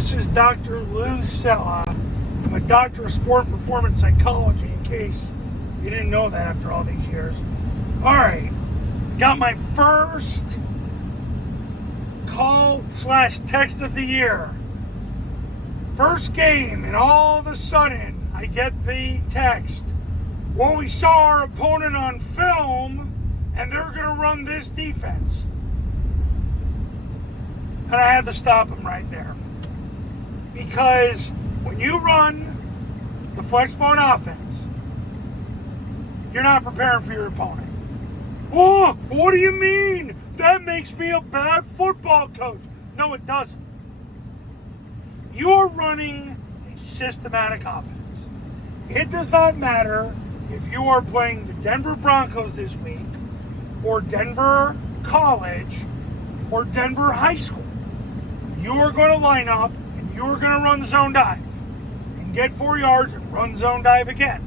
This is Dr. Lou Sella. I'm a doctor of sport and performance psychology, in case you didn't know that after all these years. Alright, got my first call/text of the year. First game, and all of a sudden, I get the text. Well, we saw our opponent on film, and they're going to run this defense. And I had to stop him right there. Because when you run the Flexbone offense, you're not preparing for your opponent. Oh, what do you mean? That makes me a bad football coach. No, it doesn't. You're running a systematic offense. It does not matter if you are playing the Denver Broncos this week, or Denver College, or Denver High School. You're going to line up and you're going to run zone dive and get 4 yards and run zone dive again.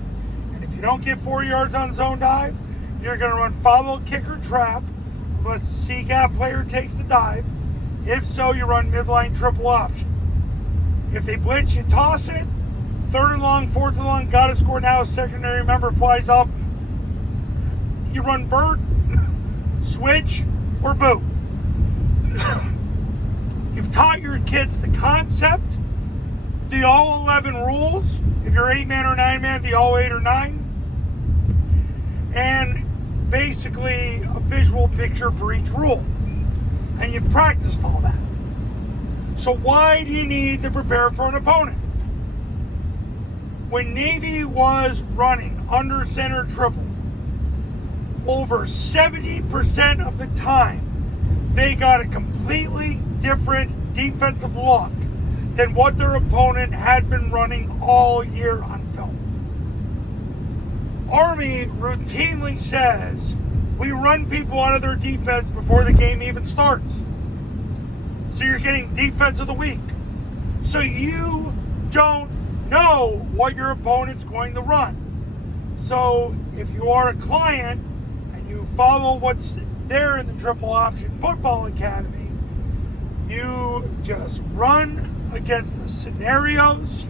And if you don't get 4 yards on zone dive, you're going to run follow, kick, or trap unless the C-gap player takes the dive. If so, you run midline triple option. If they blitz, you toss it. 3rd and long, 4th and long, got to score now. A secondary member flies up. You run vert, switch, or boot. You've taught your kids the concept, the all 11 rules. If you're 8-man or 9-man, the all 8 or 9. And basically a visual picture for each rule. And you've practiced all that. So why do you need to prepare for an opponent? When Navy was running under center triple, over 70% of the time, they got a completely different defensive look than what their opponent had been running all year on film. Army routinely says, we run people out of their defense before the game even starts. So you're getting defense of the week. So you don't know what your opponent's going to run. So if you are a client and you follow what's there in the Triple Option Football Academy, you just run against the scenarios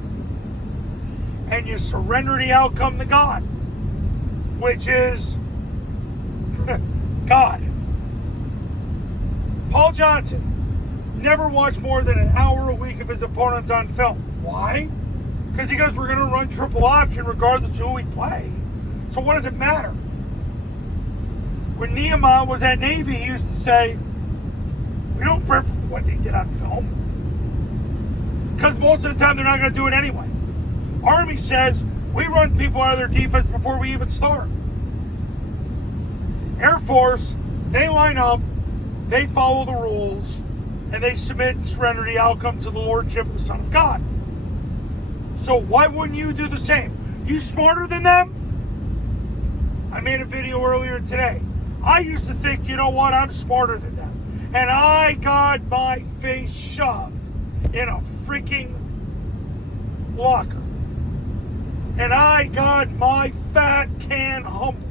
and you surrender the outcome to God, which is God. Paul Johnson never watched more than an hour a week of his opponents on film. Why? Because he goes, we're going to run triple option regardless of who we play. So what does it matter? When Nehemiah was at Navy, he used to say, we don't prep for what they did on film. Because most of the time they're not going to do it anyway. Army says, we run people out of their defense before we even start. Air Force, they line up, they follow the rules, and they submit and surrender the outcome to the Lordship of the Son of God. So why wouldn't you do the same? You smarter than them? I made a video earlier today. I used to think, you know what, I'm smarter than them. And I got my face shoved in a freaking locker. And I got my fat can humbled.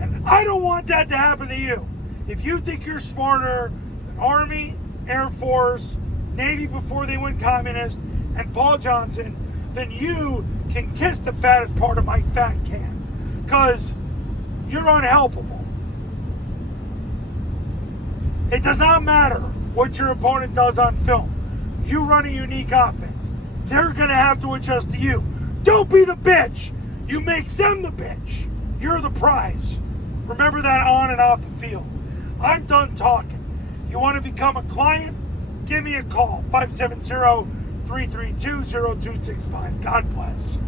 And I don't want that to happen to you. If you think you're smarter than Army, Air Force, Navy before they went communist, and Paul Johnson, then you can kiss the fattest part of my fat can. Because you're unhelpable. It does not matter what your opponent does on film. You run a unique offense. They're going to have to adjust to you. Don't be the bitch. You make them the bitch. You're the prize. Remember that on and off the field. I'm done talking. You want to become a client? Give me a call. 570-332-0265. God bless.